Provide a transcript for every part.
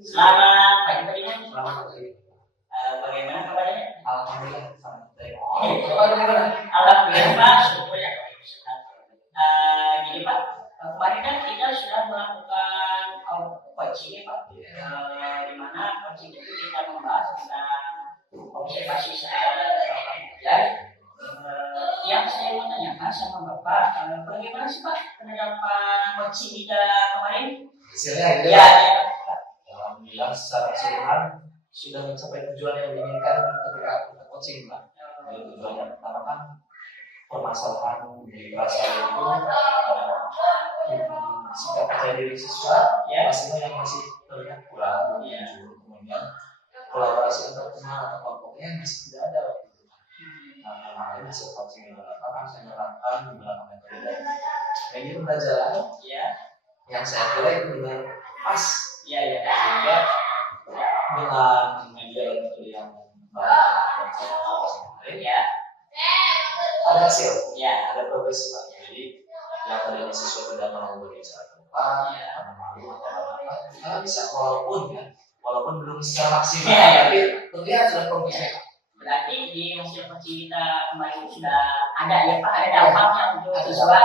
Selamat pagi Pak Dimas. Selamat pagi. Bagaimana kabarnya? Alhamdulillah sangat baik. Alhamdulillah Pak, syukur ya. Gini Pak, kemarin kan kita sudah melakukan coaching ya Pak. Di mana coaching itu kita membahas tentang observasi saat melakukan belajar. Yang saya mau tanyakan sama Bapak, bagaimana sih Pak penerapan coaching kita kemarin? Hasilnya itu Ya. alhamdulillah secara keseluruhan sudah mencapai tujuan yang diinginkan ketika kita coaching, Pak. Jadi tujuan yang pertama kan permasalahan di kelas itu sikap percaya diri siswa, Ya. pastinya yang masih terlihat kurang. Kemudian kolaborasi antar teman atau kelompoknya masih tidak ada waktu itu. Nah, kemarin hasil coaching yang akan saya menerapkan beberapa metode dan media pembelajaran yang saya kira itu benar pas. Sehingga dengan media dan metode yang baik dan saya kemarin ada hasil, ada progres Pak. Jadi yang tadinya siswa tidak mau berbicara tempat, karena malu atau apa, kita bisa walaupun belum secara maksimal, tapi terlihat sudah progresnya. Berarti di hasil coaching kita kemarin sudah ada ya Pak, ada dampaknya untuk siswa.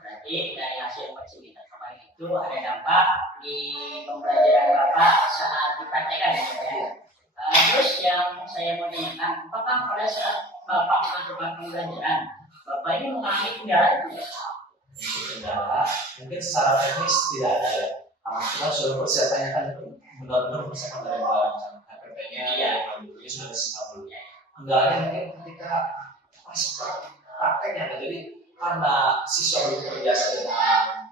Berarti dari hasil coaching kita kemarin itu ada dampak di pembelajaran Bapak saat dipraktekkan ya. Terus yang saya mau tanyakan, apakah pada saat Bapak melakukan pembelajaran, Bapak ini mengalami kendala itu? Kendala, mungkin secara teknis tidak ada ya. Karena kita sudah persiapannya kan benar-benar persiapan dari awal, KPP-nya, ini sudah disiapkan dulu. Kendalanya mungkin ketika pas prakteknya, jadi karena siswa belum terbiasa dengan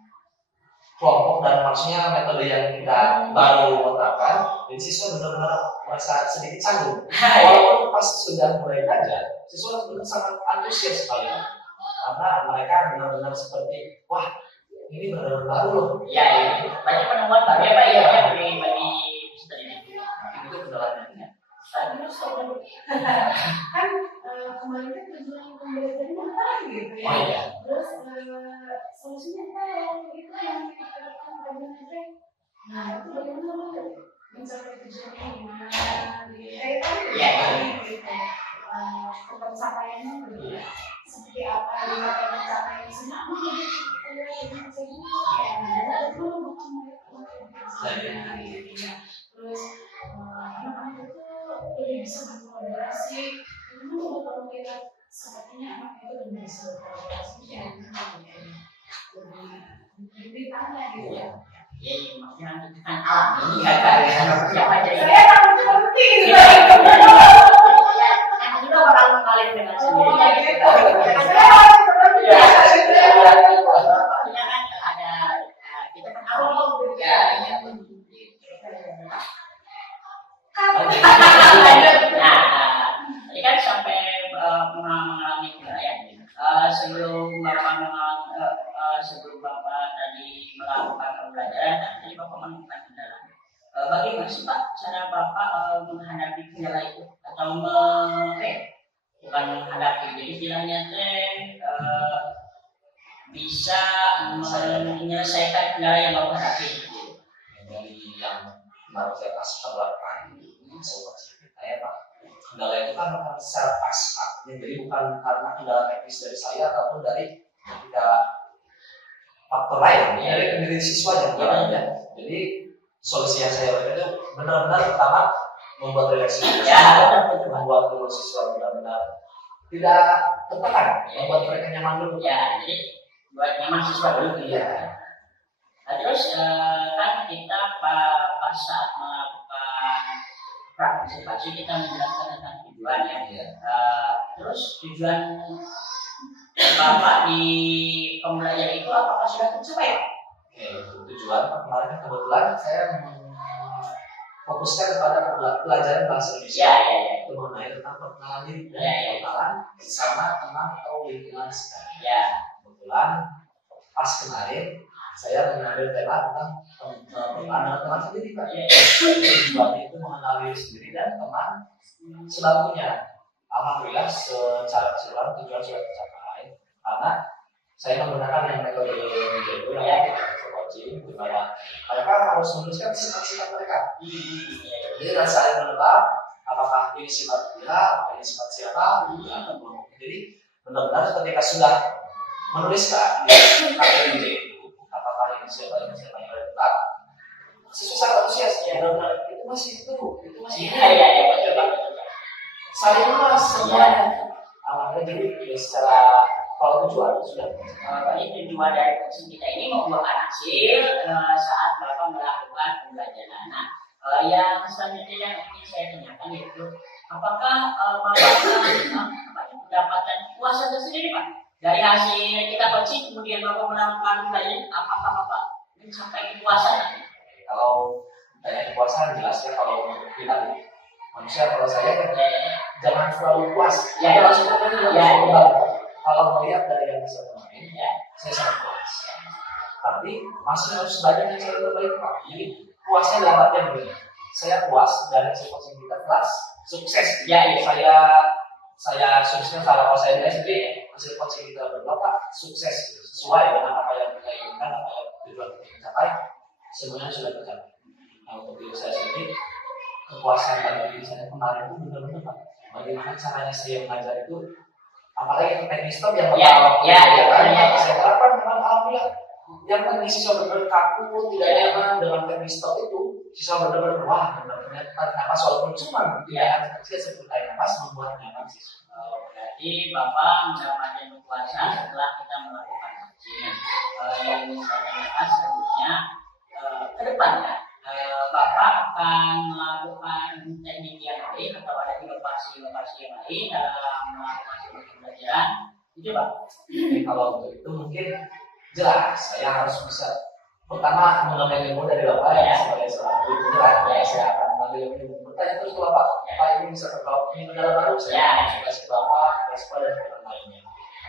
kelompok dan maksudnya metode yang kita baru menerapkan, jadi siswa benar-benar merasa sedikit canggung. Walaupun pas sudah mulai belajar, siswa benar sangat antusias sekali, karena mereka benar-benar seperti wah ini benar-benar baru loh. Banyak penemuan baru ya Pak ya bagi studi ini. Itu kendalanya. Kan kemarin kan tujuan pembelajarannya apa gitu ya. Terus solusinya apa itu yang kita lakukan kajian. Nah itu bagaimana mencapai tujuannya gimana gitu. Pencapaiannya gitu. Seperti apa yang kita mencapai semua terus anak-anak itu lebih bisa berkolaborasi. Memang kalau kita sepertinya anak itu lebih bisa berkolaborasi lebih tanya gitu ya. Maksudnya kita kan alam ini siapa jadi? Saya takutnya berhenti gitu. Nanti juga bakal mengalir dengan sendirinya gitu. Maksudnya kan ada kita kan alam tadi kan sampai mengalami kendala sebelum Bapak tadi melakukan pembelajaran, tadi Bapak menemukan kendala. Bagaimana sih Pak cara Bapak menghadapi kendala itu atau bukan menghadapi, jadi istilahnya bisa menyelesaikan kendala yang Bapak hadapi. Dari yang baru saya kasih terapkan saya Pak, kendala itu kan bukan secara pasca, jadi bukan karena kendala teknis dari saya ataupun dari faktor lain dari siswanya. Jadi solusi yang saya berikan itu benar-benar pertama membuat relasi membuat dulu siswa benar-benar tidak tertekan, membuat mereka nyaman dulu. Jadi buat nyaman siswa dulu. Terus kan kita pas saat melakukan partisipasi kita menjelaskan tentang tujuan terus tujuan Bapak di pembelajaran itu apakah sudah tercapai? Tujuan kemarin kebetulan saya fokuskan kepada pelajaran bahasa Indonesia. Itu mengenai tentang perkenalan diri dan perkenalan sama teman atau lingkungan sekitar. Kebetulan pas kemarin saya mengambil tema tentang perkenalan teman sendiri Pak. Tujuannya itu mengenal diri sendiri dan teman sebagainya. Alhamdulillah secara keseluruhan tujuan sudah tercapai karena saya menggunakan yang metode itu namanya coaching, di mana mereka harus menuliskan sifat-sifat mereka. Jadi nanti saya menebak apakah ini sifat dia, apakah ini sifat siapa, jadi benar-benar ketika sudah menuliskan KTJ itu, apakah ini siapa yang tetap, siswa sangat antusias, benar-benar itu masih saya luas semuanya. Awalnya jadi secara kalau tujuan sudah. Tadi tujuan dari coaching kita ini membuahkan hasil saat Bapak melakukan pembelajaran. Nah, yang selanjutnya yang ingin saya tanyakan yaitu apakah Bapak mendapatkan puasa tersendiri Pak dari hasil kita coaching kemudian Bapak melakukan pembelajaran, apakah Bapak mencapai kepuasan? Kalau tanya kepuasan jelas ya, kalau kita manusia, kalau saya jangan terlalu puas. Ya, kalau melihat dari yang saya kemarin, saya sangat puas. Tapi masih harus banyak yang saya perbaiki Pak. Jadi puasnya dalam artian begini. Saya puas dari hasil coaching kita kelas sukses. Saya sukses kalau saya nilai sendiri hasil coaching kita berdua Pak sukses sesuai dengan apa yang kita inginkan, apa yang tujuan kita capai, semuanya sudah tercapai. Nah, untuk diri saya sendiri kepuasan pada diri saya kemarin itu benar-benar Pak. Bagaimana caranya saya mengajar itu, apalagi teknis top yang saya harapkan memang alhamdulillah yang teknis siswa benar-benar kaku, tidak nyaman dengan teknis top itu, siswa benar-benar wah benar-benar napas walaupun cuma tidak kecil seperti air napas membuat nyaman siswa. Berarti Bapak mendapatkan kepuasan setelah kita melakukan coaching. Yang saya tanyakan selanjutnya ke depannya Bapak akan melakukan teknik yang lain atau ada inovasi-inovasi yang lain dalam melakukan sebuah pembelajaran itu Pak? Kalau untuk itu mungkin jelas saya harus bisa pertama mengambil ilmu dari Bapak ya sebagai seorang guru penggerak ya, saya akan mengambil ilmu bertanya terus ke Bapak ini bisa terjawab ini benar baru saya kasih ke Bapak respon dan yang lainnya.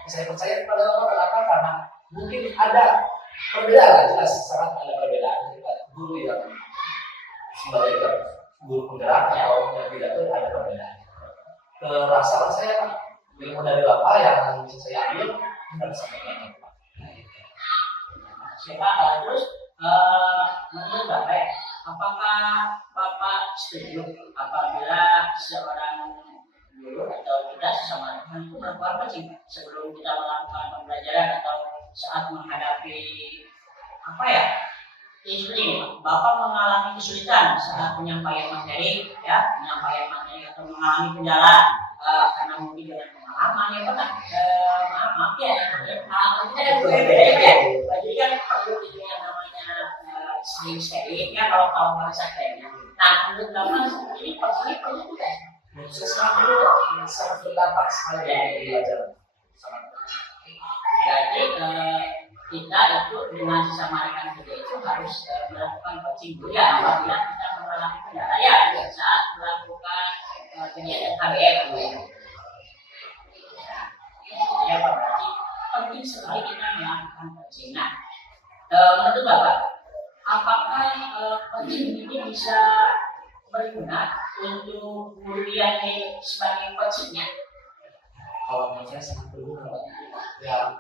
Saya percaya kepada Bapak kenapa? Karena mungkin ada perbedaan, jelas sangat ada perbedaan guru yang sebagai guru penggerak atau yang tidak itu ada perbedaan. Perasaan saya Pak, ilmu dari Bapak yang bisa saya ambil benar sama Bapak. Terus menurut Bapak, apakah Bapak setuju apabila seorang guru atau kita sesama teman itu melakukan coaching sebelum kita melakukan pembelajaran atau saat menghadapi seperti ini, Bapak mengalami kesulitan saat penyampaian materi, atau mengalami kendala karena mungkin dengan pengalaman ya Pak. Maaf ya, kita kan berbeda. Jadi kan perlu yang namanya sharing ya kalau bahasa kayaknya. Nah, menurut Bapak ini perlu juga. Sesuatu sangat berdampak sekali dari pelajaran. Berarti kita itu dengan sesama rekan kerja itu harus melakukan coaching dulu ya apabila kita mengalami kendala ya saat melakukan kegiatan KBM ya Pak. Berarti penting sekali kita melakukan coaching. Nah, menurut Bapak, apakah coaching ini bisa berguna untuk guru yang sebagai coachingnya? Kalau menurut saya sangat berguna Pak. Ya,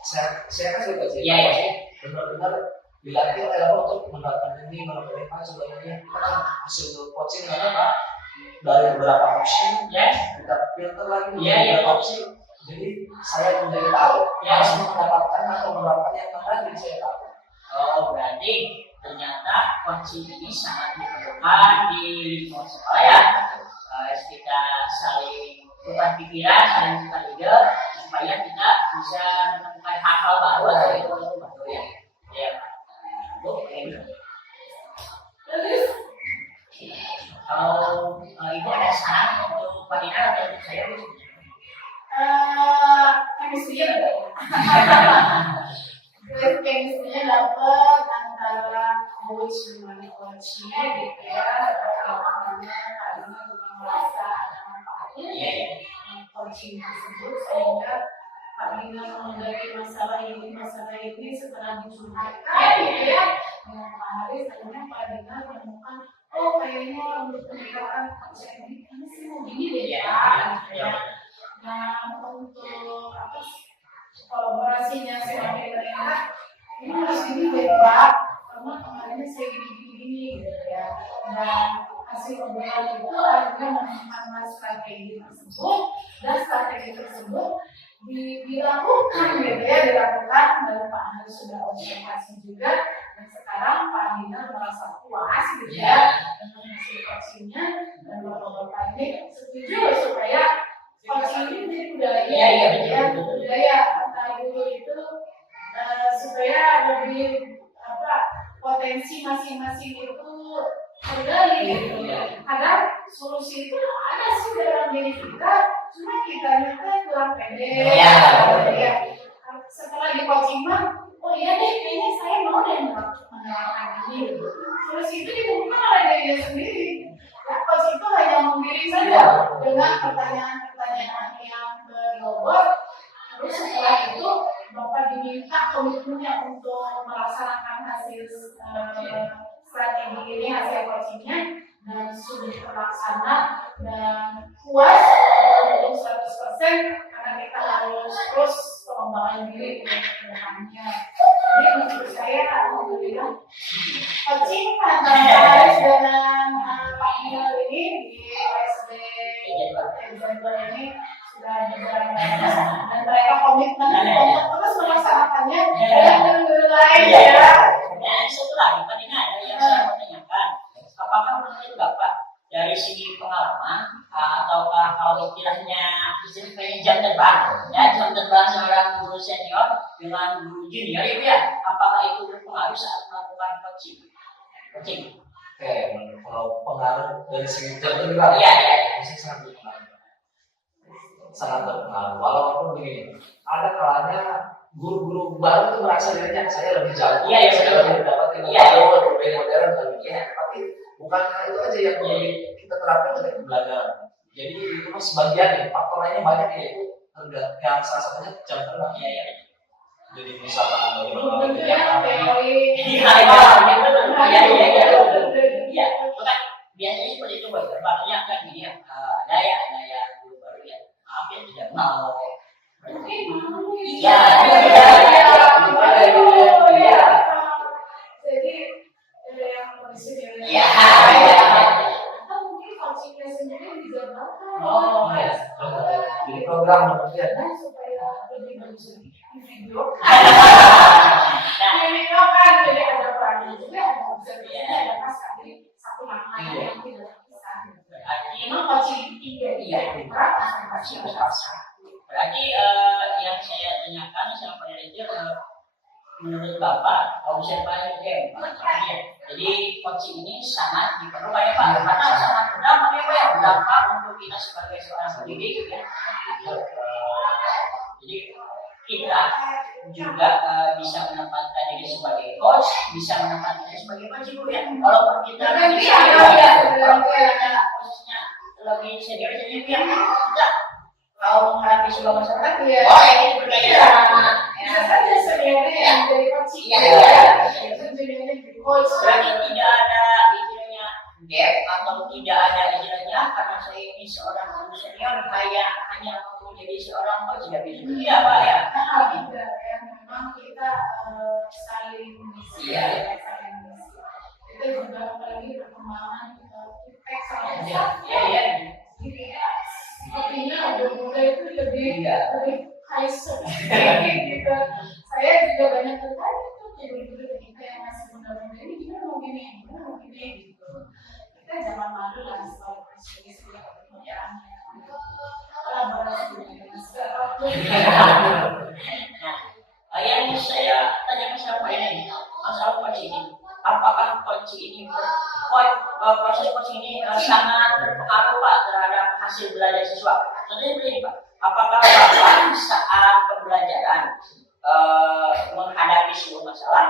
saya kan sudah coaching. Benar-benar dilatih oleh Bapak untuk menerapkan ini, melakukan apa sebagainya. Kita kan hasil coaching karena Pak dari beberapa opsi, kita filter lagi beberapa opsi. Jadi saya menjadi tahu harus mendapatkan atau menerapkan yang mana jadi saya tahu. Oh, berarti ternyata coaching ini sangat diperlukan di lingkungan sekolah ya. Kita saling tukar pikiran, saling tukar ide supaya kita bisa menemukan hal-hal baru atau ilmu baru ya. Kalau Ibu ada saran untuk Pak Dina atau untuk saya Bu? Chemistry-nya chemistry-nya dapat antara coach dengan coaching gitu ya. Karena juga merasa ada manfaatnya coaching tersebut sehingga Pak Dina menghadapi masalah ini setelah dicurhatkan gitu ya dengan Pak Haris, akhirnya Pak Dina menemukan kayaknya untuk pendekatan coaching ini sih mau gini deh Pak. Nah untuk kolaborasinya menemukan strategi tersebut dan strategi tersebut dilakukan gitu ya, dilakukan dan Pak Hari sudah observasi juga dan sekarang Pak Dina merasa puas gitu ya dengan hasil coachingnya dan bapak-bapak ini setuju supaya coaching ini menjadi budaya ya, budaya antar guru itu supaya lebih potensi masing-masing itu tergali gitu ya. Karena solusi itu ada sih dalam diri kita, cuma kita kurang pede. Ya. Setelah di coaching mah, oh iya deh, kayaknya saya mau deh menerapkan ini. Solusi itu ditemukan oleh dirinya sendiri. Ya, coach itu hanya mengirim saja dengan pertanyaan-pertanyaan yang berbobot. Terus setelah itu Bapak diminta komitmennya untuk melaksanakan hasil strategi ini, hasil coachingnya, dan sudah terlaksana dan puas untuk 100% karena kita harus terus pengembangan diri ke depannya. Jadi menurut saya alhamdulillah coaching antara dengan Pak Mil ini di SD ini sudah berjalan bagus dan mereka komitmen untuk terus melaksanakannya dengan guru-guru lain ya. Dan satu lagi tadi ada yang saya mau tanyakan, apakah menurut Bapak dari segi pengalaman ataukah kalau istilahnya jam terbang seorang guru senior dengan guru junior itu ya, apakah itu berpengaruh saat melakukan coaching? Oke, kalau pengaruh dari segi jam terbang pasti sangat berpengaruh. Sangat berpengaruh. Walaupun begini, ada kalanya guru-guru baru itu merasa dirinya saya lebih jago, saya lebih dapat ilmu baru, lebih modern dan tapi bukan itu aja yang kita terapkan ketika belajar. Jadi itu kan sebagian ya, faktor lainnya banyak yaitu yang salah satunya jam terbang. Jadi misalkan bagaimana biasanya seperti itu makanya kan gini ya, ada ya guru baru ya, maaf ya tidak mau. Jadi yang kondisi atau mungkin coachingnya sendiri dijabarkan. Jadi program ya. Supaya lebih bagus video. Ini kan jadi ada peran juga, ada observasi, ada pasca jadi satu makna yang tidak bisa. Memang coaching Berarti yang saya tanyakan sama peneliti menurut Bapak observasi jadi coaching ini sangat diperlukan ya Pak, karena sangat berdampak ya Pak ya, berdampak untuk kita sebagai seorang pendidik ya. Jadi kita juga bisa menempatkan diri sebagai coach, bisa menempatkan diri sebagai coach juga ya. Walaupun kita posisinya lebih senior jadi ya kita kalau menghadapi sebuah masyarakat boleh ini berbeda. Bisa saja seniornya yang jadi coaching. Berarti tidak ada istilahnya gap atau tidak ada istilahnya karena saya ini seorang guru senior hanya mau menjadi seorang coach tidak bisa. Tidak Pak ya. Tidak ya, memang kita saling mengisi. Itu juga apalagi perkembangan teks sama sepertinya udah mulai itu lebih high gitu. Saya juga banyak tertarik tuh jadi kita yang masih muda-muda ini gimana mau gini gitu. Kita jangan malu lah soal perspektif pekerjaannya. Kolaborasi dengan yang saya tanya sama ini masalah coach ini, apakah coach ini proses coaching ini sangat berpengaruh Pak terhadap hasil belajar siswa? Contohnya begini Pak, apakah Bapak saat pembelajaran menghadapi sebuah masalah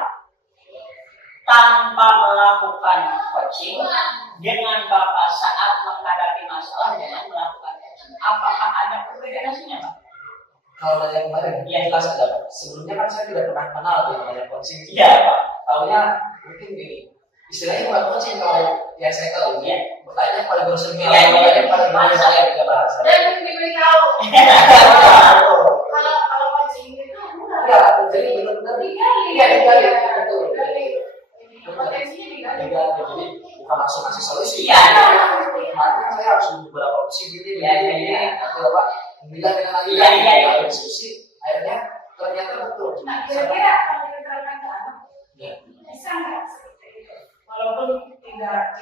tanpa melakukan coaching dengan Bapak saat menghadapi masalah dengan melakukan coaching, apakah ada perbedaan hasilnya Pak? Kalau yang kemarin, jelas ada. Sebelumnya kan saya tidak pernah kenal tuh namanya coaching. Iya Pak. Tahunya mungkin gini, istilahnya bukan coaching kalau yang saya tahu. Bertanya pada guru senior, bertanya pada guru saya juga bahasa. Dan diberitahu. Kalau coaching itu enggak, jadi benar-benar digali. Betul. Potensinya digali. Jadi bukan langsung ngasih solusi. Iya. Artinya saya harus beberapa opsi gitu Iya. atau apa bilang dengan lagi Iya. diskusi akhirnya ternyata betul. Nah, kira-kira kalau kita terapkan ke anak, Ya. bisa nggak seperti itu? Walaupun tidak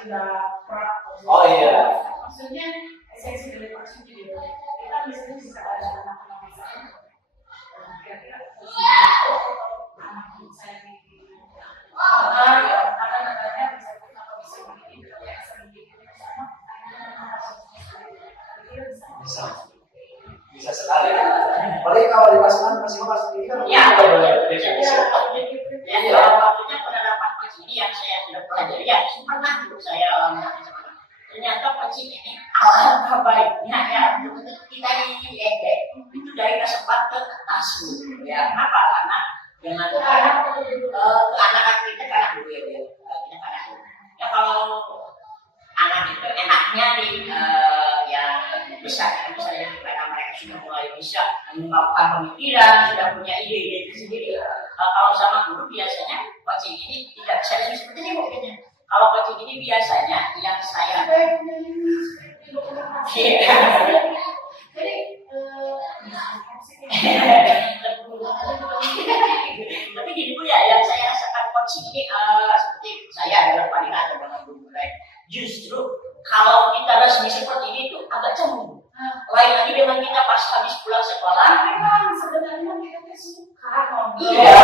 Oh, iya. maksudnya esensi dari vaksin itu kita misalnya bisa ada anak-anak misalnya kira-kira anak saya ini anak-anaknya bisa atau bisa begini atau bisa begini sama Bisa sekali. Paling kalau di pasangan masing-masing ini kan Ya, bisa. ya, waktunya penerapan kunci ini yang saya sudah pelajari ya pernah dulu saya ternyata kunci ini alangkah baiknya ya untuk kita ini itu dari kesempat ke atas gitu ya. Kenapa? Karena dengan anak kita kan anak dulu ya kita kan anak dulu. Ya kalau anak itu enaknya nih yang besar misalnya karena mereka sudah mulai bisa mengungkapkan pemikiran, sudah punya ide-ide sendiri. Kalau sama guru biasanya coaching ini tidak bisa seperti ini mungkin. Kalau coaching ini biasanya yang saya tapi gini Bu ya, yang saya rasakan coaching ini seperti saya dalam pandangan atau dengan guru lain. Justru kalau kita resmi seperti ini tuh agak cemburu. Lain lagi dengan kita pas habis pulang sekolah. memang sebenarnya kita tuh suka Iya.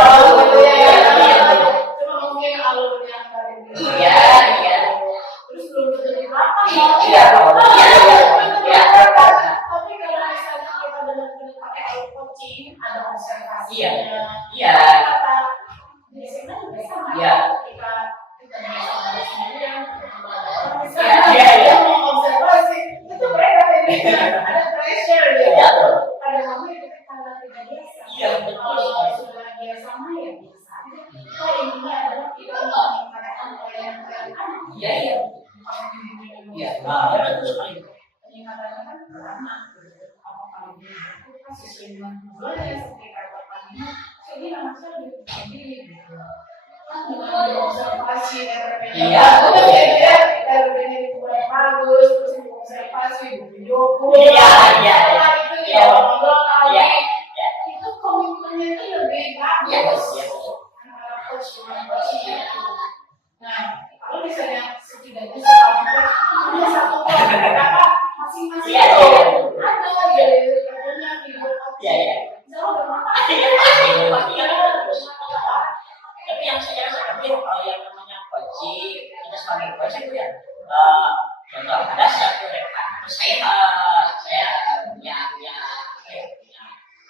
cuma mungkin alur yang tadi Iya. terus belum terjadi apa Iya. tapi kalau misalnya kita benar-benar pakai alur coaching ada observasi Iya. kata biasanya juga sama Iya. kita biasa sendirian Iya. observasi itu mereka ada pressure Iya. ada kamu itu karena tidak biasa Iya, betul. kalau sudah biasa ya biasa kalau intinya adalah kita meningkatkan pelayanan anak Iya. Iya. Betul sekali. peningkatannya kan pertama apakah itu kan sesuai dengan tujuannya seperti kata Panina jadi anak saya lebih peduli gitu kan dengan observasi Iya. kita berbeda di tempat yang bagus terus observasi video Iya. itu ya ngobrol kali Iya. itu komitmennya itu lebih Iya. bagus antara coach dengan coaching itu. Nah, kalau misalnya setidaknya ada satu apa masing-masing Iya. ada punya video coach. Iya. Jauh bermanfaat. Tapi yang saya rasakan ya kalau yang namanya coaching kita sebagai coach itu ya contoh ada satu rekan saya punya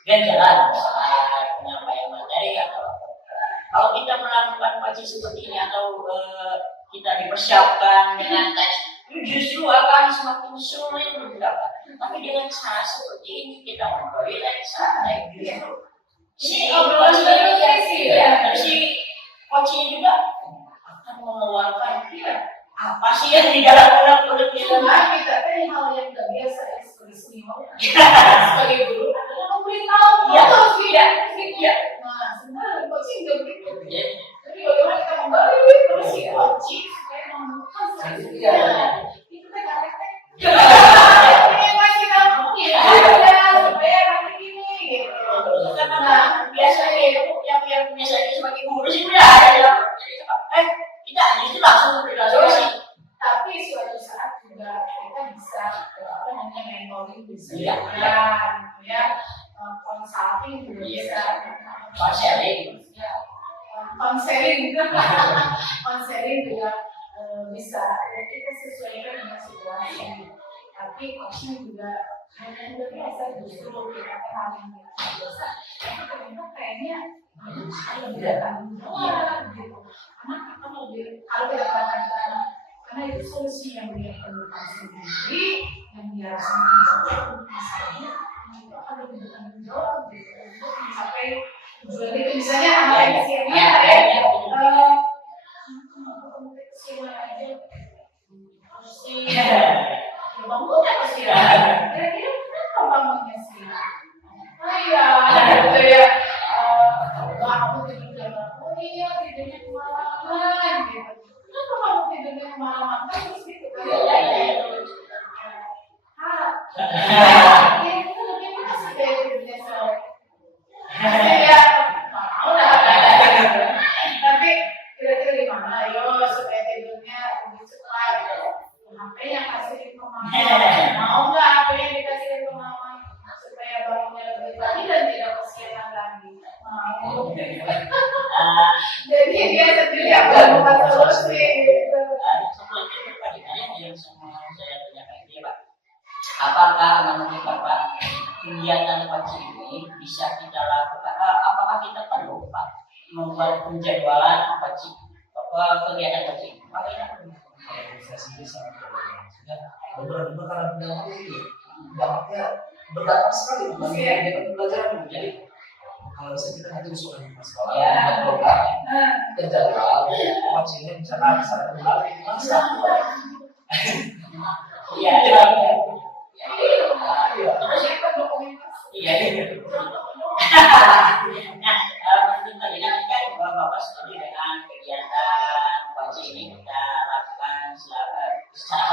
ganjalan saat penyampaian materi atau kalau kita melakukan coaching seperti ini atau kita dipersiapkan dengan tes justru akan semakin sulit beberapa. Tapi dengan cara seperti ini kita memperoleh santai justru si coaching juga akan mengeluarkan apa sih yang di dalam unek-unek itu. Cuma kita kan hal yang tidak biasa ya sebagai senior, sebagai guru adalah memberitahu harus tidak. Nah, sebenarnya coaching juga begitu. Tapi bagaimana kita memberi terus si coaching supaya membuka itu kan praktek. Yang masih kamu ya supaya nanti gini gitu. Karena biasanya yang biasanya sebagai guru sih udah kita justru langsung berkolaborasi. Tapi suatu saat juga kita bisa apa namanya mentoring bisa Iya. ya consulting juga bisa Konseling. ya konseling konseling juga bisa ya, kita sesuaikan dengan situasi tapi coaching juga hanya udah biasa justru kita hal yang biasa tapi ternyata kayaknya lebih datang gitu karena kita lebih kalau kita katakan karena itu solusi yang dia perlukan sendiri yang dia rasakan untuk misalnya itu akan lebih bertanggung jawab gitu untuk mencapai tujuan itu misalnya anak yang siangnya bangunnya pasti kira-kira kenapa bangunnya sih gitu ya kamu tidur jam berapa iya tidurnya kemalaman gitu kenapa kamu tidurnya kemalaman kan terus gitu kan Iya, kita lebih masih kayak kerja sore. Ya, mau lah. Tapi kira-kira gimana? Ayo supaya tidurnya lebih cepat. HP-nya kasihin ke mama. Mau nggak HP-nya dikasihin ke mama supaya bangunnya lebih pagi dan tidak kesiangan lagi? Mau. Jadi dia sendiri yang menemukan solusi. Sebelum itu pertanyaannya yang semua saya tanyakan ini Pak, apakah menurut Bapak kegiatan pagi ini bisa kita lakukan? Apakah kita perlu Pak membuat penjadwalan pagi kegiatan pagi? Apakah kita perlu? Saya sendiri sangat maksudnya benar-benar karena berdampak itu dampaknya berdampak sekali bukan kegiatan pembelajaran. Jadi kalau bisa kita nanti usulkan di sekolah buat program dan jadwal coachingnya misalkan misalnya bulan masa Iya. Terus kita dokumentasi. Iya. Nah, menurut tadi kan Bapak setuju dengan kegiatan pagi ini kita lakukan secara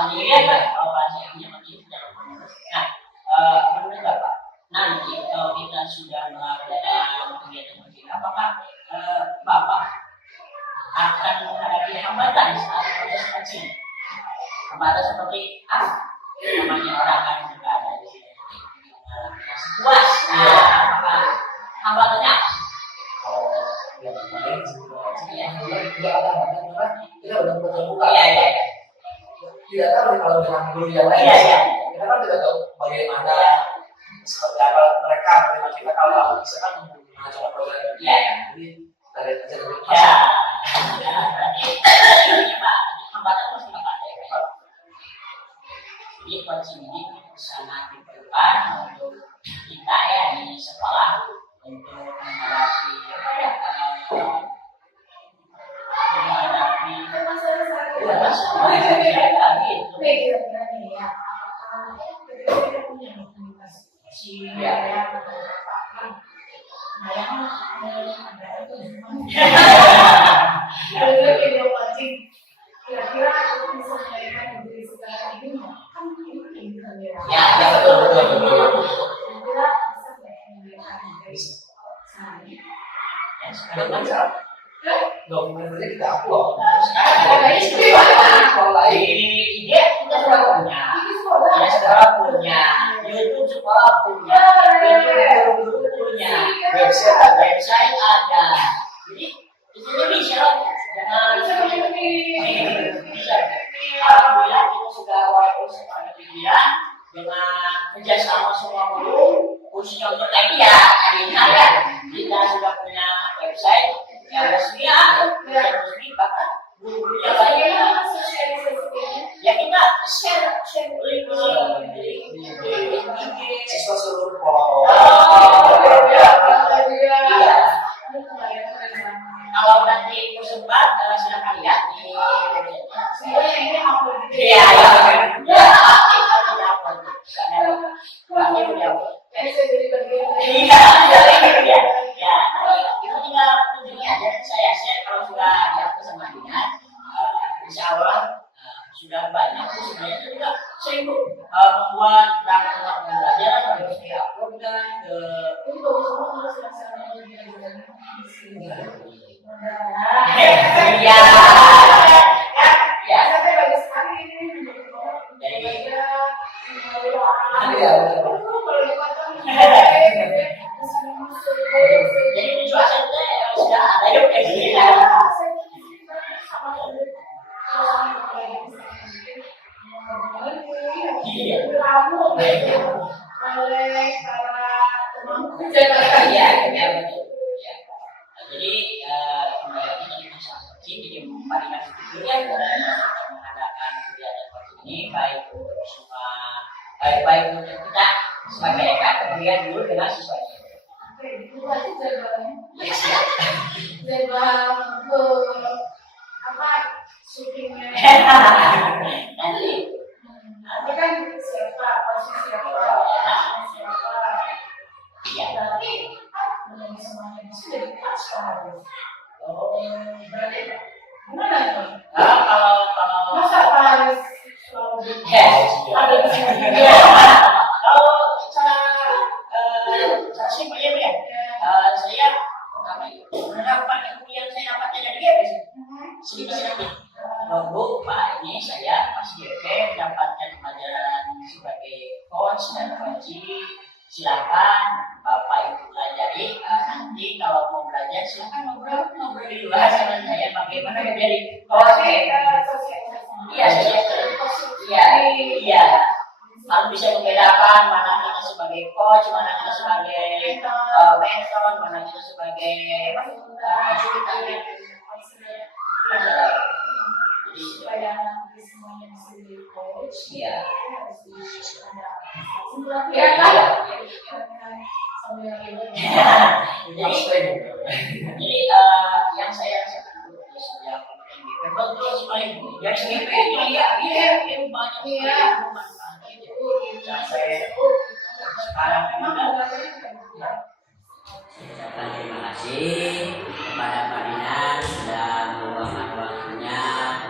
mandiri Pak. Kalau pasiennya mandiri kita lakukan. Nah, menurut Bapak nanti kalau kita sudah melakukan kegiatan pagi ini, apakah Bapak akan menghadapi hambatan saat proses pagi? Hambatan seperti namanya orang kan juga ada di sini. Puas. Apakah hambatannya apa? kalau yang kemarin tidak ada karena kita benar-benar terbuka. Iya. Tidak tahu kalau dengan guru yang lain kita kan tidak tahu bagaimana seperti apa mereka bagaimana kita kalau misalkan mengajar program ini. Jadi dari aja dari Ini Pak, hambatan pasti Bapak ada ya. Jadi kunci ini sangat diperlukan untuk kita ya di sekolah untuk menghadapi Masalah masalah gitu. kira-kira nih ya. Kita punya komunikasi. Nah, yang ada itu Kalau video watching, kira-kira aku bisa menyampaikan diri sekarang ini kan ini kamera. Ya betul. Kira-kira bisa menyampaikan diri sekarang. sekarang aja dokumennya kita upload. Ada istri mana? Sekolah Di IG kita sudah punya. Ini sekolah. Ya sekolah punya. YouTube sekolah punya. YouTube punya. Website ada. Jadi di sini bisa jangan bisa. Alhamdulillah kita sudah walaupun sekarang pikiran dengan kerjasama semua guru khususnya untuk IT ya hari ini ya kita sudah punya website yang resmi bahkan guru-guru yang lain ya kita share link siswa seluruh pulau. Kalau nanti sempat silahkan lihat di ini upload gitu ya saya jadi bagian ya nanti itu tinggal kunjungi aja saya share kalau sudah diupload sama dia insya Allah sudah banyak sebenarnya juga sering membuat rangka belajar harus diupload kan ke ini bagus banget harus laksanakan ya ya sampai bagus sekali ini jadi tujuh asetnya sudah ada yuk kayak gini ya. Jadi kembali lagi masalah kecil jadi memperhatikan itu ya mengadakan kegiatan seperti ini baik untuk semua baik untuk kita sebagai rekan kemudian dulu dengan siswanya. Itu aja jadwal untuk apa syutingnya Nanti nanti kan siapa posisi siapa ya berarti menjadi semuanya itu sudah dipasang. Berarti gimana itu? kalau Masa harus selalu ya ada di sini? coach dan coaching, silakan Bapak Ibu pelajari. Nanti kalau mau belajar silakan ngobrol di luar sama saya bagaimana menjadi coach. Iya. Lalu bisa membedakan mana kita sebagai coach, mana kita sebagai mentor, mana kita sebagai jadi supaya nanti semuanya bisa jadi coach. Iya. Harus ada Iya. Jadi yang saya rasakan dulu sejak betul sekali dari SMP iya banyak sampai sekarang Ucapkan terima kasih kepada Pak Dinar sudah meluangkan waktunya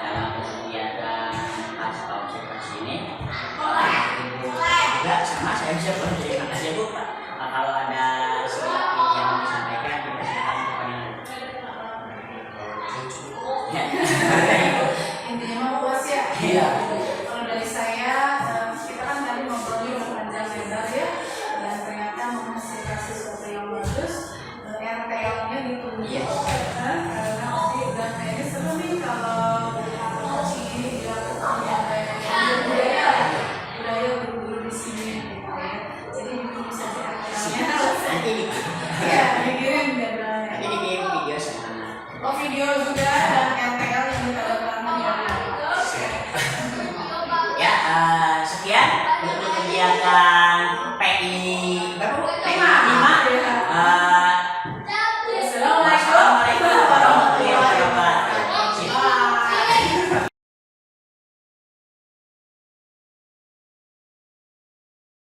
dalam kegiatan pasca observasi ini. Juga sama saya bisa berterima kasih Bu Pak. Kalau ada sedikit yang mau disampaikan kita silakan Pak Dinar. Intinya mau puas ya. Iya. Kalau dari saya, kita kan tadi ngobrolnya udah panjang lebar ya, dan ternyata menghasilkan sesuatu yang bagus. RPL-nya ditunggu karena nanti udah kayaknya seru nih kalau coaching ini dilakukan oleh budaya guru-guru di sini gitu ya. Jadi bikin saja RPL-nya. Nanti Ya, dikirim jadwalnya. nanti dikirim video sama. Oh, video juga dan RPL yang kita lakukan Ya, sekian untuk kegiatan PI berapa Bu? PI 5.